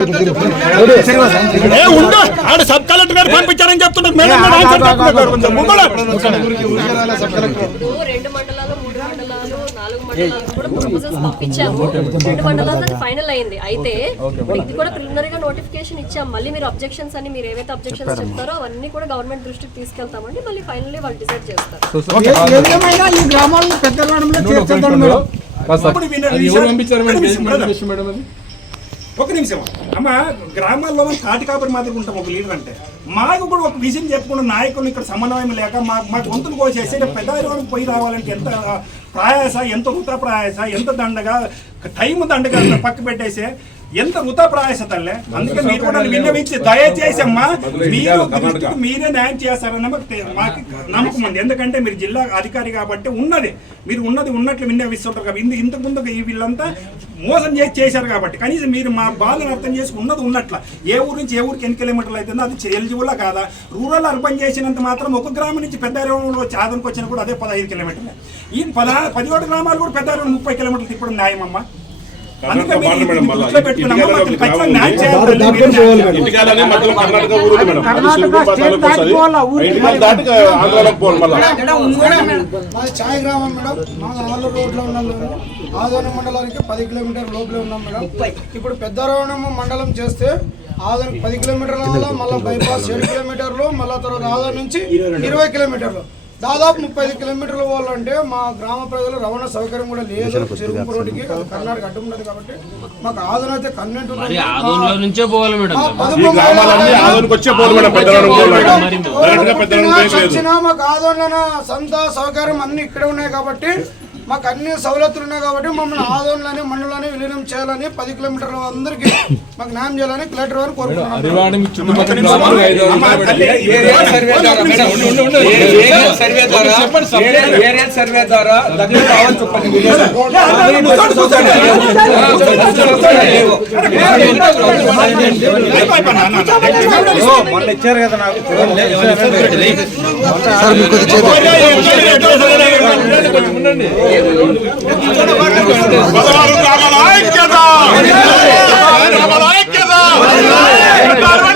ఏ ఉండు. ఆడ sub collector గారు పంపించారని చెప్తున్నారు మేడం గారు ఆన్సర్ చెప్తున్నారు కొంచెం ఉండు. ఇప్పుడు రెండు మండలాలు మూడు మండలాలు నాలుగు మండలాలు కూడా ప్రపోజల్స్ పంపించాము రెండు మండలాలు అది ఫైనల్ అయింది. అయితే ఇది కూడా ప్రిలిమినరీగా నోటిఫికేషన్ ఇచ్చాం. మళ్ళీ మీరు అబ్జెక్షన్స్ అని మీరు ఏవైతే అబ్జెక్షన్స్ చెప్తారో అవన్నీ కూడా గవర్నమెంట్ దృష్టికి తీసుకెళ్తామండి. మళ్ళీ ఫైనల్లీ వాళ్ళు డిసైడ్ చేస్తారు. ఏదేమైనా ఈ గ్రామాలను పెద్ద గ్రామంలో చేర్చేద్దాం మేడం. ఒక నిమిషం. అమ్మ గ్రామాల్లో మనం కాటి కాపరి మాదిరి ఉంటాం ఒక లీడర్ అంటే. మాకు కూడా ఒక విషయం చెప్పుకున్న నాయకులు ఇక్కడ సమన్వయం లేక మా మా గొంతులు కోసేసి ఇక్కడ పోయి రావాలంటే ఎంత ప్రయాస ఎంత వృతా ప్రయాస ఎంత దండగా టైం దండగా పక్క పెట్టేసే ఎంత వృతా ప్రయాస తల్లే అందుకే మీరు కూడా విన్నవించి దయచేసి అమ్మా మీరు మీరే న్యాయం చేస్తారని మాకు నమ్మకం ఉంది. ఎందుకంటే మీరు జిల్లా అధికారి కాబట్టి ఉన్నది. మీరు ఉన్నది ఉన్నట్లు విన్నవిస్తుంటారు కాబట్టి ఇంత ముందు ఈ వీళ్ళంతా మోసం చేసి చేశారు కాబట్టి కనీసం మీరు మా బాధను అర్థం చేసి ఉన్నది ఉన్నట్ల. ఏ ఊరు నుంచి ఏ ఊరికి ఎన్ని కిలోమీటర్లు అవుతుందో అది ఎలిజిబుల్లా కాదా? రూరల్ అర్బన్ చేసినంత మాత్రం ఒక గ్రామం నుంచి పెద్ద వచ్చి ఆదరణకు వచ్చినా కూడా అదే పదహైదు కిలోమీటర్లు. ఈ పదా పదిహేడు గ్రామాలు కూడా పెద్ద అరవై ముప్పై కిలోమీటర్లు తిప్పడం న్యాయం అమ్మా ఉంది మేడం. మా రోడ్లో ఉన్నాం మేము ఆదోని మండలానికి పది కిలోమీటర్ లోపలే ఉన్నాం మేడం. ఇప్పుడు పెద్దరవణము మండలం చేస్తే ఆదోని పది కిలోమీటర్ల వల్ల మళ్ళీ బైపాస్ ఏడు కిలోమీటర్లు మళ్ళీ తర్వాత ఆదోని నుంచి ఇరవై కిలోమీటర్లు. దాదాపు ముప్పై ఐదు కిలోమీటర్ల వాళ్ళంటే మా గ్రామ ప్రజలు రవాణా సౌకర్యం కూడా లేదు. చెరుకు రోడ్డుకి కర్ణాటక అడ్డు ఉన్నది కాబట్టి మాకు ఆదోని అయితే కన్వెంట్ మరి ఆదోన్లో నుంచే పోవాలి మేడం ఈ గ్రామాలన్నీ ఆదోనికి వచ్చే పోవాలి మేడం పెద్దవాళ్ళం పోవాలి డైరెక్ట్గా పెద్దవాళ్ళం పోయేది లేదు. వచ్చినా మాకు ఆదోళన సంత సౌకర్యం అన్ని ఇక్కడే ఉన్నాయి కాబట్టి మాకు అన్ని సౌలతులు ఉన్నాయి కాబట్టి మమ్మల్ని ఆదోళనని మండలాన్ని విలీనం చేయాలని పది కిలోమీటర్ల అందరికి మాకు న్యాయం చేయాలని కలెక్టర్ గారు కోరుకుంటున్నాం సర్వే ద్వారా దగ్గర మొన్న ఇచ్చారు కదా నాకు గ్రామాల ఐక్యత గ్రామాల ఐక్యత పెద్దారు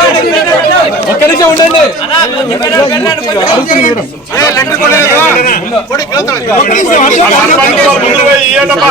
వనపొద్దు పెద్దారు వనపొద్దు పెద్దారు వనపొద్దు పెద్దారు వనపొద్దు దూరం దూరం ఒక్క నిమిషం ఉండండి ముందుగా ఇయ్యండమ్మా.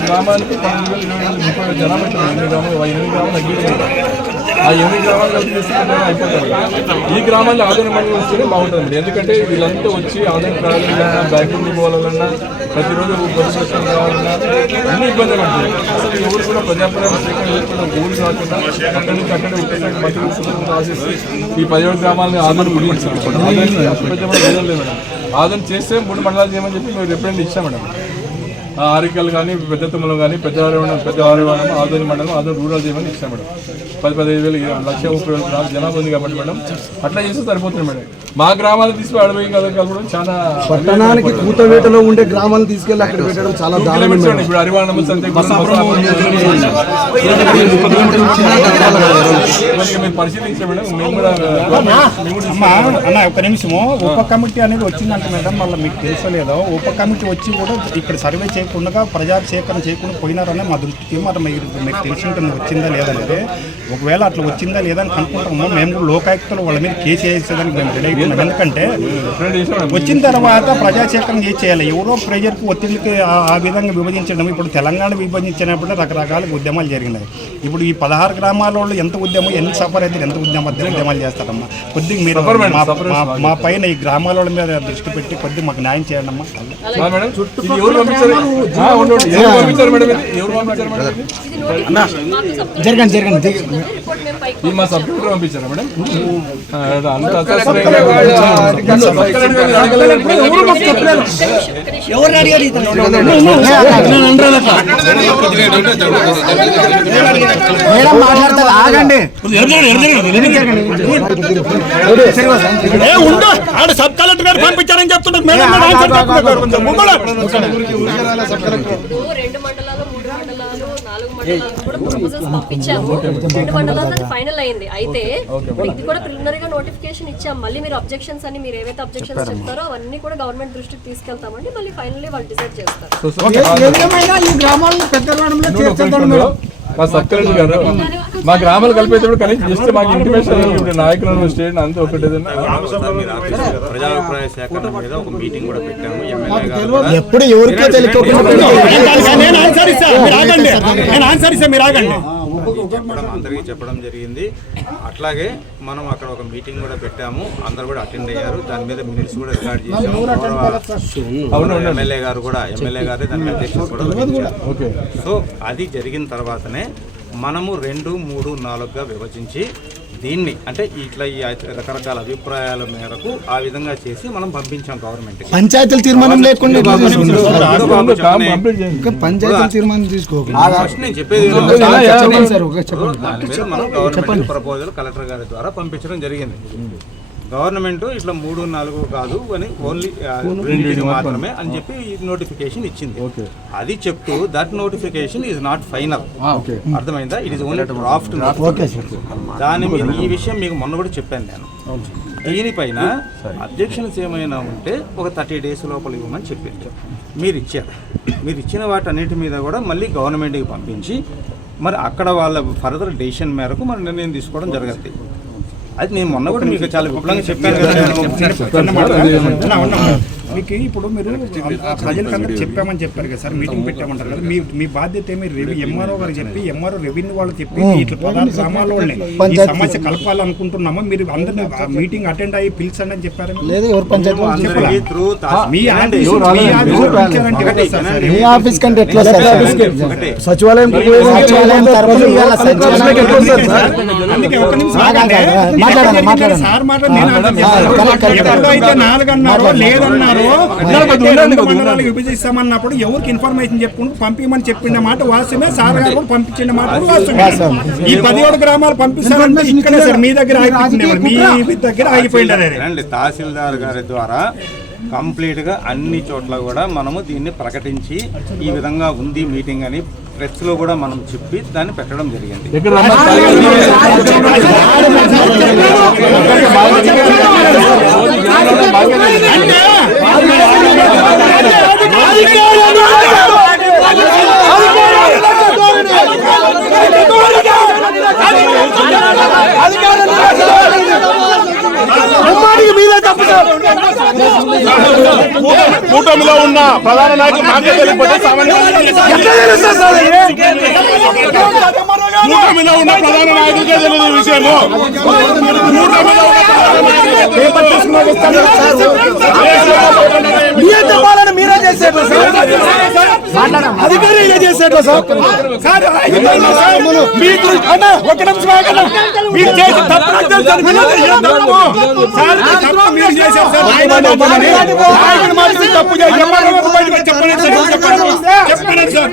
గ్రామానికి జనాభా ఎనిమిది గ్రామాలు ఎనిమిది ఆ ఎనిమిది గ్రామాలు కలిపి చేస్తే అయిపోతారు ఈ గ్రామాల్లో ఆదాయ మండలి వస్తేనే బాగుంటుంది. ఎందుకంటే వీళ్ళంతా వచ్చి ఆదాయం రావాలన్నా బ్యాంకులు పోవాలన్నా ప్రతిరోజు బస్సు రావాలన్నా అన్ని ఇబ్బందులు ఉంటాయి. అసలు ఎవరు కూడా ప్రజాప్రదాయ సేకరణ లేకుండా ఊరు కాకుండా అక్కడి నుంచి అక్కడే ఒకేసారి మంత్రి ఆశిస్తూ ఈ పదిహేడు గ్రామాలని ఆదాయం ఆన్లైన్ లేదు మేడం ఆదాయం చేస్తే మూడు మండలాలు చేయమని చెప్పి మేము రిప్రజెంట్ ఇచ్చాం మేడం? ఆరికలు కానీ పెద్ద తుమ్మలు కానీ పెద్ద పెద్ద ఆదివారం ఆదోని మండలం ఆదోని రూరల్ చేయమని ఇచ్చాం మేడం. పది పదిహేను వేలు లక్ష ముప్పై వేలు జనాభా ఉంది కాబట్టి మేడం. అట్లా చేస్తే సరిపోతుంది మేడం. మా గ్రామాలు తీసుకుని అడవి కలగడం చాలా పట్టణానికి కూతవేటలో ఉండే గ్రామాలను తీసుకెళ్ళి అక్కడ పెట్టడం చాలా దారుణం. ఇప్పుడు అరివాణం పరిశీలించాం మేడం మేము కూడా అన్న ఒక నిమిషము. ఉప కమిటీ అనేది వచ్చిందంట మేడం మళ్ళీ మీకు తెలుసో లేదో ఉప కమిటీ వచ్చి కూడా ఇక్కడ సర్వే చేయకుండా ప్రజా సేకరణ చేయకుండా పోయినారనే మా దృష్టికి మరి మీరు మీకు తెలిసి ఉంటుంది వచ్చిందా లేదనేది ఒకవేళ అట్లా వచ్చిందా లేదా అని కనుక్కుంటాము మేము కూడా లోకాయుక్తలు వాళ్ళ మీద కేసు వేసేదానికి మేము రెడీ మేడం ఎందుకంటే. వచ్చిన తర్వాత ప్రజాసేకరణ చేయాలి? ఎవరో ప్రెజర్కి ఒత్తిడికి ఆ- ఆ విధంగా విభజించడం. ఇప్పుడు తెలంగాణ విభజించినప్పుడు రకరకాల ఉద్యమాలు జరిగినాయి. ఇప్పుడు ఈ పదహారు గ్రామాల వాళ్ళు ఎంత ఉద్యమం ఎన్ని సఫర్ అయితే ఎంత ఉద్యమ ఉద్యమాలు చేస్తారమ్మా? కొద్దిగా మీరు మా- పైన ఈ గ్రామాల వాళ్ళ మీద దృష్టి పెట్టి కొద్దిగా మాకు న్యాయం చేయండి అమ్మా మాకు జరగండి జరగండి. రిపోర్ట్ మేము పైకి ఇది మా సబ్ కలెక్టర్ పంపించారా మేడం? సబ్ ఎవరు అడిగారు మేడం మాట్లాడతారు ఆగండి ఉండు ఆడ సబ్ కలెక్టర్ గారు పంపించారని చెప్తున్నారు మేడం మీరు ఆన్సర్ చెప్పలేదు కొంచెం ఊరుకోండి. ఇప్పుడు రెండు మండలాలు మూడు మండలాలు నాలుగు మండలాలు కూడా ప్రపోజల్స్ పంపించాము రెండు మండలాలు ఫైనల్ అయింది. అయితే ఇది కూడా ప్రిలిమినరీగా నోటిఫికేషన్ ఇచ్చాం. మళ్ళీ మీరు అబ్జెక్షన్స్ అని మీరు ఏవైతే అబ్జెక్షన్స్ చెప్తారో అవన్నీ కూడా గవర్నమెంట్ దృష్టికి తీసుకెళ్తామండి. మళ్ళీ ఫైనల్లీ వాళ్ళు డిసైడ్ చేస్తారు. ఈ గ్రామాలను చేర్చేద్దాం మా సబ్ కలెక్టర్ గారు మా గ్రామాలు కలిపేటప్పుడు కనీసం జస్ట్ మాకు ఇంటిమేషన్ ఇప్పుడు నాయకులను స్టేట్ అంతా ఒకటి ఏదైనా ప్రజాభిప్రాయ సేకరణ మీద ఒక మీటింగ్ కూడా పెట్టాము. ఎప్పుడు ఎవరికే తెలియకోకుండా నేను ఆన్సర్ ఇస్తా మీరు ఆగండి. చెప్పడం అందరికీ చెప్పడం జరిగింది. అట్లాగే మనం అక్కడ ఒక మీటింగ్ కూడా పెట్టాము. అందరు కూడా అటెండ్ అయ్యారు. దాని మీద మినిట్స్ కూడా రికార్డ్ చేశాము. ఎమ్మెల్యే గారు కూడా ఎమ్మెల్యే గారే దానికి అధ్యక్షత కూడా సో అది జరిగిన తర్వాతనే మనము రెండు మూడు నాలుగుగా విభజించి దీన్ని అంటే ఇట్లా ఈ రకరకాల అభిప్రాయాల మేరకు ఆ విధంగా చేసి మనం పంపించాం గవర్నమెంట్ పంచాయతీల తీర్మానం లేకుండా పంచాయతీల తీర్మానం ఫస్ట్ నేను చెప్పేది మనం ప్రపోజల్ కలెక్టర్ గారి ద్వారా పంపించడం జరిగింది. గవర్నమెంట్ ఇట్లా మూడు నాలుగు కాదు అని ఓన్లీ రెండింటికి మాత్రమే. అని చెప్పి నోటిఫికేషన్ ఇచ్చింది. అది చెప్తూ that notification is not final అర్థమైందా? It is only draft okay. Sir దాని మీద ఈ విషయం మీకు మొన్న కూడా చెప్పాను నేను. దీనిపైన అబ్జెక్షన్స్ ఏమైనా ఉంటే ఒక థర్టీ డేస్ లోపల ఇవ్వమని చెప్పారు. మీరు ఇచ్చారు. మీరు ఇచ్చిన వాటన్నిటి మీద కూడా మళ్ళీ గవర్నమెంట్కి పంపించి మరి అక్కడ వాళ్ళ ఫర్దర్ డెసిషన్ మేరకు మరి నిర్ణయం తీసుకోవడం జరుగుతుంది అది నేను మొన్న కూడా మీకు చాలా విపులంగా చెప్పాను కదా. మీకు ఇప్పుడు మీరు ప్రజలకందరూ చెప్పామని చెప్పారు కదా సార్ మీటింగ్ పెట్టామంటారు కదా. మీ మీ బాధ్యత ఏమి? రెవెన్యూ ఎంఆర్ఓ గారు చెప్పి ఎంఆర్ఓ రెవెన్యూ వాళ్ళు చెప్పి ఇట్లా పదహారు గ్రామాల వాళ్ళని ఈ సమస్య కలపాలనుకుంటున్నామా? మీరు అందరిని మీటింగ్ అటెండ్ అయ్యి పిలిచండి అని చెప్పారు లేదు ఎవరు మీ. ఆఫీస్ కంటే ఎట్లా. సచివాలయం సార్. అందుకే ఒక నిమిషం ఆగండి, ఆగండి. ఆగండి. ఇది మాట్లాడండి, ఎక్కడ మాట్లాడండి. జరిగింది? సార్ మాట నేను ఆ, అర్థం ఆ, చేస్తాను. Correct, correct. ఎప్పుడైతే నాలుగు అన్నారో మాట్లాడండి. లేదన్నారో ఉండండి, రెండు ఉండండి. మండలాలకు విభజిస్తామన్నప్పుడు ఎవరికి ఇన్ఫర్మేషన్ చెప్పుకుంటూ పంపించమని చెప్పిన మాట వాస్తవమే సార్ గారు కూడా పంపించిన మాట వాస్తవమే ఈ పదిహేడు గ్రామాలు పంపిస్తారంటే ఇక్కడే సార్ మీ దగ్గర ఆగిపోయింది మీ దగ్గర రండి తహసీల్దార్ గారి ద్వారా కంప్లీట్గా అన్ని చోట్ల కూడా మనము దీన్ని ప్రకటించి ఈ విధంగా ఉంది మీటింగ్ అని ప్రెస్లో కూడా మనం చెప్పి దాన్ని పెట్టడం జరిగింది కూటమిలో ఉన్న ప్రధాన నాయకులు మాకే తెలియకపోతే సామాన్య కూటమిలో ఉన్న ప్రధాన నాయకులకే తెలియదు విషయము. కూటమిలో మీరే చెప్పాలని మీరే చేసేట్టు సార్? అధికారులు చేసేట్టు సార్. మీ దృష్టి అన్న ఒక నిమిషం. మీరు చేసి తప్పు తెలుసు మీరు చేశారు సార్. తప్పు చేసి చెప్పలేదు సార్. చెప్పలేదు సార్. చెప్పలేదు సార్.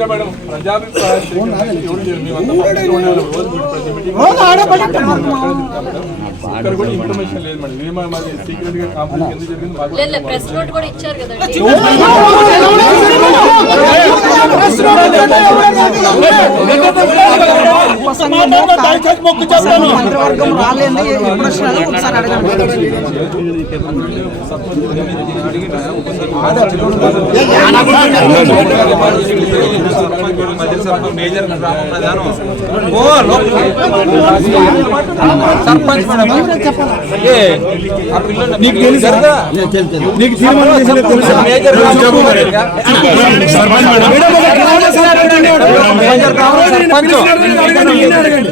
ఇక్కడ మేడం ప్రజాభిప్రాయం కూడా ఇన్ఫర్మేషన్ లేదు మేడం ఇది మరి సీక్రెట్గా కాంప్లైంట్ ఎందుకు జరిగింది ప్రెస్ నోట్ కూడా ఇచ్చారు మంత్రివర్గం రాలేదు ఎప్పుడు వచ్చినారో ఒకసారి అడగండి మేజర్ గ్రామం ప్రధానం నీకు తెలుసా నీకు తీర్మానం చేసిన తెలుసా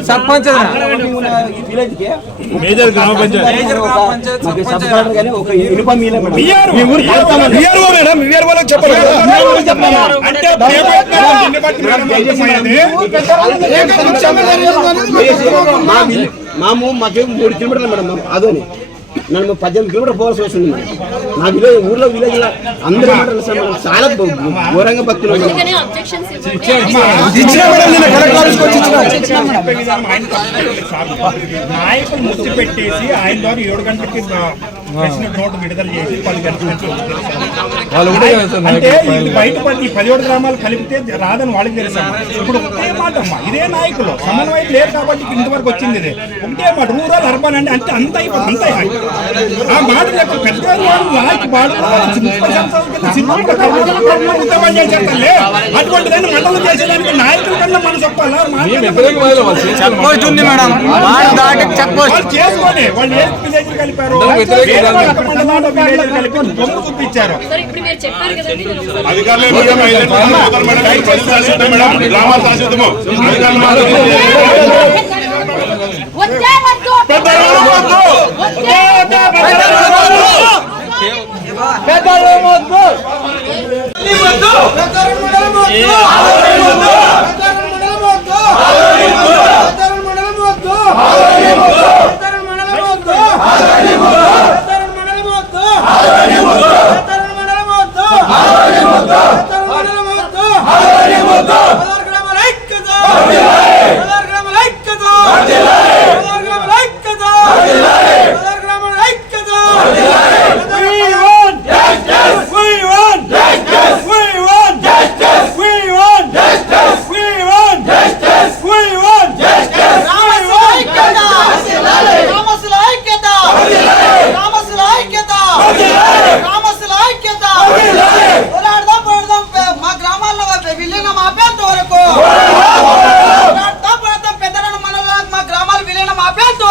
సర్పంచ్ మేజర్ గ్రామ పంచాయతీ మీ ఊరు విఆర్ఓ మేడం విఆర్ఓ చెప్పాలి అంటే దీన్ని బట్టి మేడం అర్థమయ్యేది. మాము మాకు మూడు కిలోమీటర్లు మేడం అదోని నన్ను పద్దెనిమిది కిలోమీటర్ పోవాల్సి వస్తుంది. మా విలేజ్ ఊర్లో విలేజ్ అందరూ మాటలు సార్ మనం చాలా ఘోరంగా భక్తులు. నాయకులు ముద్దు పెట్టేసి ఆయన ద్వారా ఏడు గంటలకి నోటు విడుదల చేసి వాళ్ళు అంటే ఇది బయట పదిహేడు గ్రామాలు కలిపితే రాదని వాళ్ళకి తెలుసా? ఇప్పుడు ఒకటే మాట అమ్మా ఇదే నాయకులు. సమన్వయం లేరు కాబట్టి ఇంతవరకు వచ్చింది ఇది. ఒకటే మాట రూరల్ అర్బన్ అంటే అంతే అంత అయిపోతుంది అంత ఆ మాట పెద్ద నాయకు మండలం చేసేదానికి నాయకుల కన్నా మనం చెప్పాలా? వాళ్ళు చేసుకోండి. ఏ కలిపారు బొమ్మ చూపించారు. సరే ఇప్పుడు మీరు చెప్పారు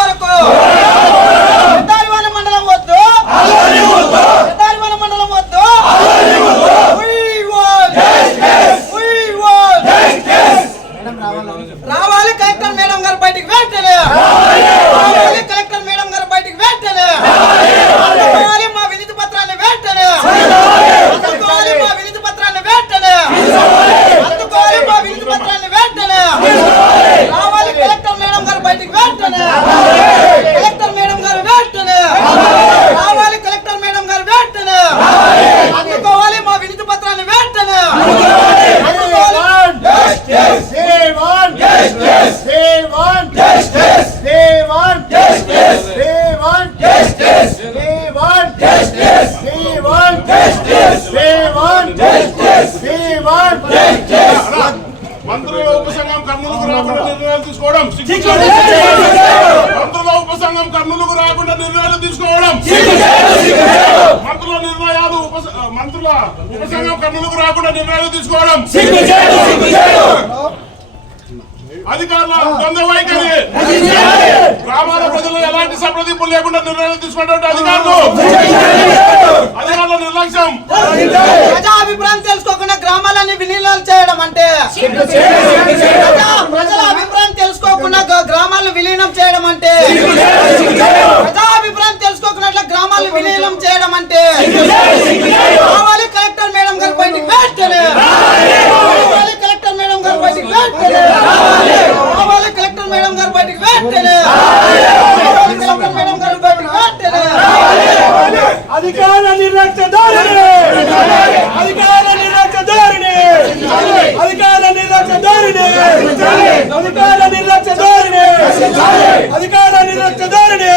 말할 거예 요. గ్రామాల ప్రజలు ఎలాంటి సంప్రదింపులు లేకుండా నిర్ణయాలు తీసుకున్నటువంటి అధికారులు. అధికారుల నిర్లక్ష్యం. ప్రజా అభిప్రాయం తెలుసుకోకుండా గ్రామాలన్నీ విలీనాలు చేయడం అంటే? ప్రజా- ప్రజల అభిప్రాయం తెలుసుకోకుండా గ్రామాలను విలీనం చేయడం అంటే? ప్రజా అభిప్రాయం తెలుసుకోకుండా గ్రామాలను విలీనం చేయడం అంటే? నిరక్త దారిని అధికార నిరక్త దారిని అధికార నిరక్త దారిని అధికార నిరక్త దారిని అధికార నిరక్త దారిని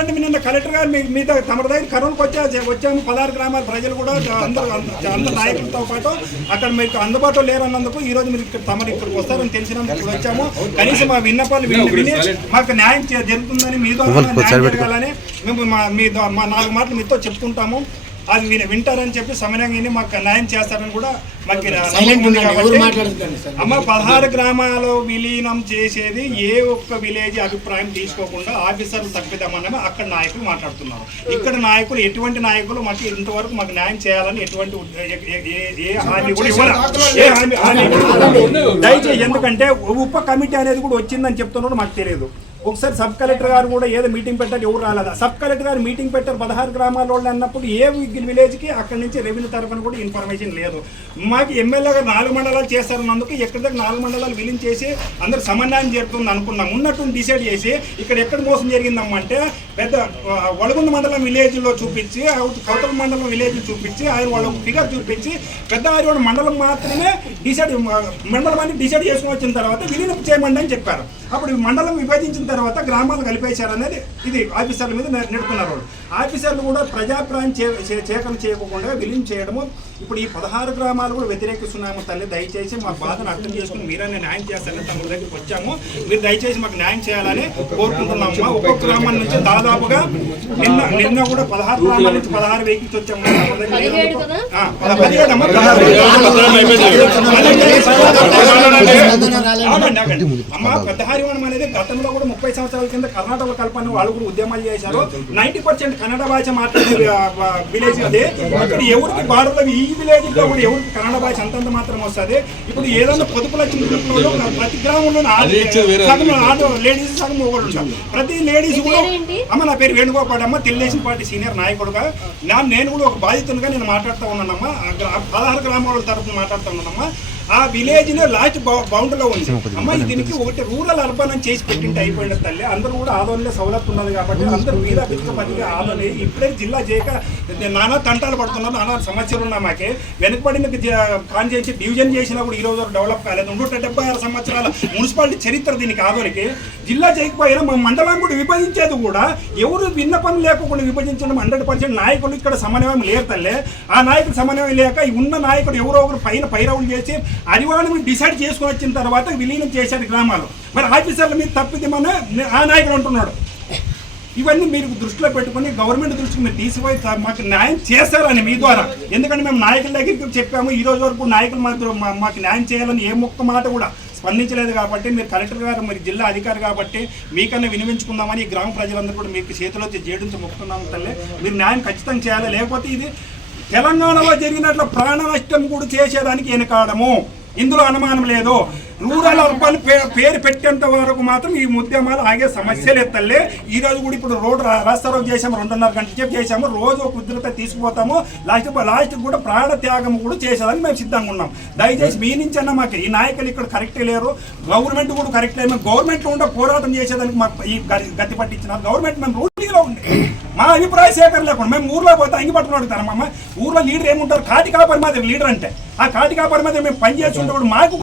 ఎందుకంటే నిన్న కలెక్టర్ గారు మీ- మీతో తమ దగ్గర కరోనాకు వచ్చా వచ్చాము. పదహారు గ్రామాల ప్రజలు కూడా అందరూ అందరు నాయకులతో పాటు అక్కడ మీకు అందుబాటులో లేరన్నందుకు ఈ రోజు మీరు ఇక్కడ తమరు ఇక్కడికి వస్తారని తెలిసినందుకు వచ్చాము. కనీసం మా విన్నపాలు విని విని మాకు న్యాయం చే- జరుగుతుందని మీ ద్వారా న్యాయం జరగాలని మేము మా మా నాలుగు మాటలు మీతో చెప్తుంటాము అది విని వింటారని చెప్పి సమయంగా విని మాకు న్యాయం చేస్తారని కూడా మాకు అమ్మ పదహారు గ్రామాలు విలీనం చేసేది ఏ ఒక్క విలేజ్ అభిప్రాయం తీసుకోకుండా ఆఫీసర్లు తప్పిదామని అక్కడ నాయకులు మాట్లాడుతున్నారు. ఇక్కడ నాయకులు ఎటువంటి నాయకులు మాకు ఇంతవరకు మాకు న్యాయం చేయాలని ఎటువంటి ఉద్ద- ఏ- ఏ- ఏ- ఏ హామీ కూడా ఇవ్వరు? ఏ హామీ హామీ కూడా ఇవ్వరు. దయచేసి ఎందుకంటే ఉప కమిటీ అనేది కూడా వచ్చిందని చెప్తున్నారు మాకు తెలియదు. ఒకసారి సబ్ కలెక్టర్ గారు కూడా ఏదో మీటింగ్ పెట్టారు ఎవరు రాలేదా? సబ్ కలెక్టర్ గారు మీటింగ్ పెట్టారు పదహారు గ్రామాల వాళ్ళు అన్నప్పుడు ఏ విలేజ్కి అక్కడి నుంచి రెవెన్యూ తరఫున కూడా ఇన్ఫర్మేషన్ లేదు. మాకు ఎమ్మెల్యే గారు నాలుగు మండలాలు చేస్తారన్నందుకు ఎక్కడి దగ్గర నాలుగు మండలాలు విలీన్ చేసి అందరు సమన్వయం జరుగుతుంది అనుకున్నాం. ఉన్నట్టు డిసైడ్ చేసి ఇక్కడ ఎక్కడ మోసం జరిగిందమ్మంటే పెద్ద వడగుంద మండలం విలేజ్లో చూపించి కౌతల మండలం విలేజ్ చూపించి ఆయన వాళ్ళ ఫిగర్ చూపించి పెద్ద ఆయన మండలం మాత్రమే డిసైడ్ మండలం అని డిసైడ్ చేసుకుని వచ్చిన తర్వాత విలీనం చేయమండి అని చెప్పారు. అప్పుడు మండలం విభజించిన తర్వాత గ్రామాలు కలిపేశారు అనేది ఇది ఆఫీసర్ల మీద నెడుతున్నారు వాళ్ళు. ఆఫీసర్లు కూడా ప్రజాప్రాయం చే చే- చేకన చేయకుండా విలీనం చేయడము ఇప్పుడు ఈ పదహారు గ్రామాలు కూడా వ్యతిరేకిస్తున్నాము తల్లి. దయచేసి మా బాధను అర్థం చేసుకుని మీరనే న్యాయం చేస్తారని తమ దగ్గరికి వచ్చాము. మీరు దయచేసి మాకు న్యాయం చేయాలని కోరుకుంటున్నాము ఒక్కొక్క గ్రామం నుంచి దాదాపుగా నిన్న నిన్న కూడా పదహారు గ్రామాల నుంచి పదహారు వెహికల్స్ వచ్చాము. అమ్మ పెద్ద హరివనం అనేది గతంలో కూడా ముప్పై సంవత్సరాల కింద కర్ణాటక కల్పన వాళ్ళు కూడా ఉద్యమాలు చేశారు. నైన్టీ పర్సెంట్ కన్నడ భాష మాట్లాడే విలేజ్ అది. ఇక్కడ ఎవరికి బార్డర్లో ఈ విలేజ్లో కూడా ఎవరికి కన్నడ భాష అంతంత మాత్రం వస్తుంది. ఇప్పుడు ఏదైనా పొదుపుల చింతలో ప్రతి గ్రామంలో ఆటో లేడీస్ సగం ఒకరు ఉంటారు. ప్రతి లేడీస్ కూడా? అమ్మ నా పేరు వేణుగోపాల్ అమ్మ తెలుగుదేశం పార్టీ సీనియర్ నాయకుడుగా. నా నేను కూడా ఒక బాధితునిగా నేను మాట్లాడుతూ ఉన్నానమ్మా. పదహారు గ్రామాల తరఫున మాట్లాడుతూ ఉన్నానమ్మా. ఆ విలేజ్ నే లాస్ట్ బౌండరీలో ఉంది. అమ్మ దీనికి ఒకటి రూరల్ అర్బన్ అని చేసి పెట్టింటే అయిపోయిన తల్లి. అందరూ కూడా ఆదోళనలో సౌలభ్యం ఉన్నది కాబట్టి అందరూ మీద బిడ్డ పదిగా ఆదోళన. ఇప్పుడే జిల్లా చేయక నానా తంటాలు పడుతున్నారు నానా సమస్యలు ఉన్నా మాకే. వెనుకబడిన కాన్స్టిట్యూన్సీ డివిజన్ చేసినా కూడా ఈ రోజు డెవలప్ కాలేదు. నూట డెబ్బై ఆరు సంవత్సరాల మున్సిపాలిటీ చరిత్ర దీనికి ఆదోనికి జిల్లా చేయకపోయినా మా మండలం కూడా విభజించేది కూడా ఎవరు విన్నపం లేకుండా విభజించడం హండ్రెడ్ పర్సెంట్ నాయకులు ఇక్కడ సమన్వయం లేరు తల్లే. ఆ నాయకుడు సమన్వయం లేక ఉన్న నాయకుడు ఎవరో ఒకరు పైన పైరవులు చేసి అడివాళ్ళని డిసైడ్ చేసుకొని వచ్చిన తర్వాత విలీనం చేశారు గ్రామాలు. మరి ఆఫీసర్ల మీద మన ఆ నాయకుడు అంటున్నాడు. ఇవన్నీ మీరు దృష్టిలో పెట్టుకొని గవర్నమెంట్ దృష్టికి మీరు తీసిపోయి మాకు న్యాయం చేస్తారని మీ ద్వారా. ఎందుకంటే మేము నాయకుల దగ్గరికి చెప్పాము ఈ రోజు వరకు నాయకులు మాత్రం మా- మాకు న్యాయం చేయాలని ఏ ముక్క మాట కూడా స్పందించలేదు కాబట్టి మీరు కలెక్టర్ గారు మరి జిల్లా అధికారి కాబట్టి మీకన్నా వినిపించుకుందామని ఈ గ్రామ ప్రజలందరూ కూడా మీకు చేతిలో జేడించి మొక్కుతున్నాము తల్లి. మీరు న్యాయం ఖచ్చితంగా చేయాలి. లేకపోతే ఇది తెలంగాణలో జరిగినట్లు ప్రాణ నష్టం కూడా చేసేదానికి వెనకాడము. ఇందులో అనుమానం లేదు. రూరల్ అర్బన్ పే- పేరు పెట్టేంత వరకు మాత్రం ఈ ఉద్యమాలు ఆగే సమస్యలు ఎత్తలే ఈ రోజు కూడా ఇప్పుడు రోడ్డు రా- చేసాము రెండున్నర గంటల సేపు చేసాము రోజు ఒక ఉద్రత తీసుకుపోతాము. లాస్ట్ లాస్ట్ కూడా ప్రాణ త్యాగం కూడా చేసేదానికి మేము సిద్ధంగా ఉన్నాం. దయచేసి మీ నుంచి అన్న మాకు ఈ నాయకులు ఇక్కడ కరెక్ట్ లేరు. గవర్నమెంట్ కూడా కరెక్ట్ లేదు మేము గవర్నమెంట్ ఉండే పోరాటం చేసేదానికి మాకు ఈ గతి- పట్టించిన గవర్నమెంట్ మేము రూఢీలో ఉండే మా అభిప్రాయ సేకరణ లేకుండా మేము ఊర్లో పోతే అంగి పట్టుకుని అడుగుతారు ఊర్లో లీడర్ ఏముంటారు? కాటి కాపరి మాదిరి లీడర్ అంటే. ఆ కాటి కాపరి మాదిరి మేము పని చేస్తుంటే మాకు